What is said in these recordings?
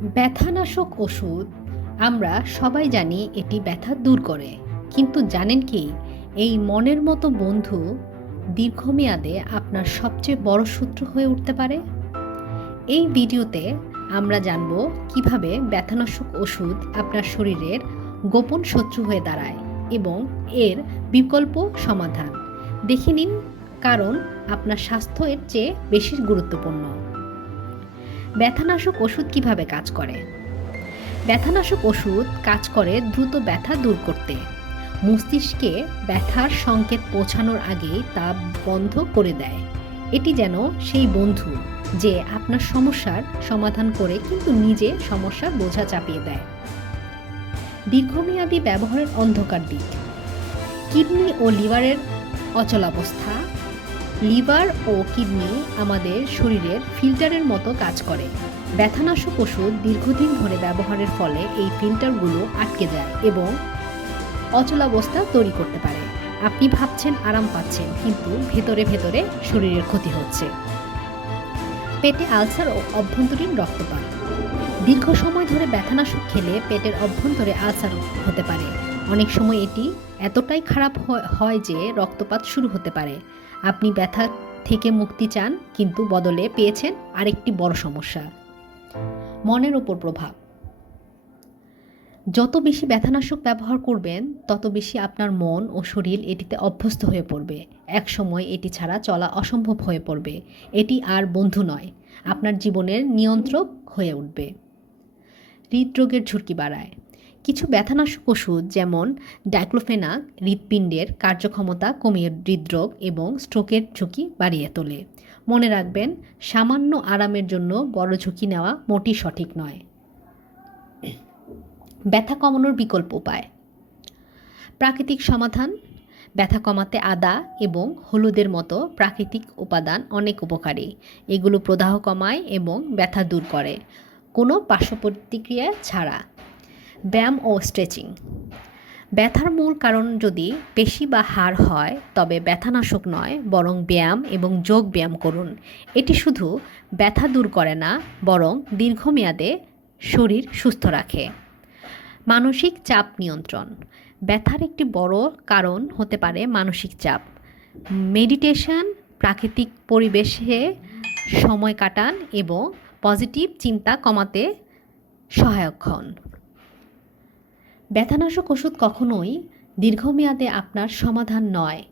ব্যথানাশক ওষুধ, আমরা সবাই জানি এটি ব্যথা দূর করে। কিন্তু জানেন কি, এই মনের মতো বন্ধু দীর্ঘমেয়াদে আপনার সবচেয়ে বড় শত্রু হয়ে উঠতে পারে? এই ভিডিওতে আমরা জানব কীভাবে ব্যথানাশক ওষুধ আপনার শরীরের গোপন শত্রু হয়ে দাঁড়ায় এবং এর বিকল্প সমাধান। দেখে নিন কারণ আপনার স্বাস্থ্য এর চেয়ে বেশি গুরুত্বপূর্ণ। ব্যথানাশক ওষুধ কীভাবে কাজ করে? ব্যথানাশক ওষুধ কাজ করে দ্রুত ব্যথা দূর করতে। মস্তিষ্কে ব্যথার সংকেত পৌঁছানোর আগেই তা বন্ধ করে দেয়। এটি যেন সেই বন্ধু যে আপনার সমস্যার সমাধান করে কিন্তু নিজে সমস্যার বোঝা চাপিয়ে দেয়। দীর্ঘমেয়াদী ব্যবহারের অন্ধকার দিক। কিডনি ও লিভারের অচলাবস্থা লিভার ও কিডনি আমাদের শরীরের ফিল্টারের মতো কাজ করে। ব্যথানাশক ওষুধ দীর্ঘদিন ধরে ব্যবহারের ফলে এই ফিল্টারগুলো আটকে যায় এবং অচলাবস্থা তৈরি করতে পারে। আপনি ভাবছেন আরাম পাচ্ছেন, কিন্তু ভেতরে ভেতরে শরীরের ক্ষতি হচ্ছে। পেটে আলসার ও অভ্যন্তরীণ রক্তপাত। দীর্ঘ সময় ধরে ব্যথানাশক খেলে পেটের অভ্যন্তরে আলসার হতে পারে। অনেক সময় এটি এতটাই খারাপ হয় যে রক্তপাত শুরু হতে পারে। আপনি ব্যথা থেকে মুক্তি চান, কিন্তু বদলে পেয়েছেন আরেকটি বড় সমস্যা। মনের ওপর প্রভাব। যত বেশি ব্যথানাশক ব্যবহার করবেন, তত বেশি আপনার মন ও শরীর এটিতে অভ্যস্ত হয়ে পড়বে। এক সময় এটি ছাড়া চলা অসম্ভব হয়ে পড়বে। এটি আর বন্ধু নয়, আপনার জীবনের নিয়ন্ত্রক হয়ে উঠবে। হৃদরোগের ঝুঁকি বাড়ায়। কিছু ব্যথানাশক ওষুধ যেমন ডাইক্লোফেনাক, হৃৎপিণ্ডের কার্যক্ষমতা কমিয়ে হৃদরোগ এবং স্ট্রোকের ঝুঁকি বাড়িয়ে তোলে। মনে রাখবেন, সামান্য আরামের জন্য বড় ঝুঁকি নেওয়া মোটেই সঠিক নয়। ব্যথা কমানোর বিকল্প উপায়। প্রাকৃতিক সমাধান। ব্যথা কমাতে আদা এবং হলুদের মতো প্রাকৃতিক উপাদান অনেক উপকারী। এগুলো প্রদাহ কমায় এবং ব্যথা দূর করে। কোনো পার্শ্ব প্রতিক্রিয়া ছাড়া। ব্যায়াম ও স্ট্রেচিং। ব্যথার মূল কারণ যদি পেশি বা হাড় হয়, তবে ব্যথানাশক নয়, বরং ব্যায়াম এবং যোগ ব্যায়াম করুন। এটি শুধু ব্যথা দূর করে না, বরং দীর্ঘমেয়াদে শরীর সুস্থ রাখে। মানসিক চাপ নিয়ন্ত্রণ। ব্যথার একটি বড় কারণ হতে পারে মানসিক চাপ। মেডিটেশন, প্রাকৃতিক পরিবেশে সময় কাটান এবং পজিটিভ চিন্তা কমাতে সহায়ক হন। ব্যথানাশক ওষুধ কখনোই দীর্ঘমেয়াদে আপনার সমাধান নয়।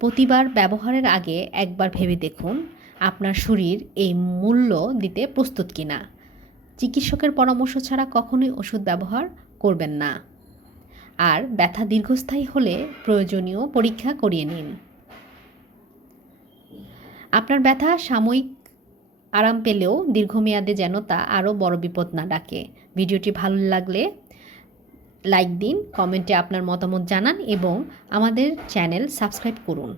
প্রতিবার ব্যবহারের আগে একবার ভেবে দেখুন আপনার শরীর এই মূল্য দিতে প্রস্তুত কিনা। চিকিৎসকের পরামর্শ ছাড়া কখনোই ওষুধ ব্যবহার করবেন না। আর ব্যথা দীর্ঘস্থায়ী হলে প্রয়োজনীয় পরীক্ষা করিয়ে নিন। আপনার ব্যথা সাময়িক আরাম পেলেও দীর্ঘমেয়াদে যেন তা আরও বড় বিপদ না ডাকে। ভিডিওটি ভালো লাগলে লাইক দিন কমেন্টে আপনার মতামত জানান এবং আমাদের চ্যানেল সাবস্ক্রাইব করুন।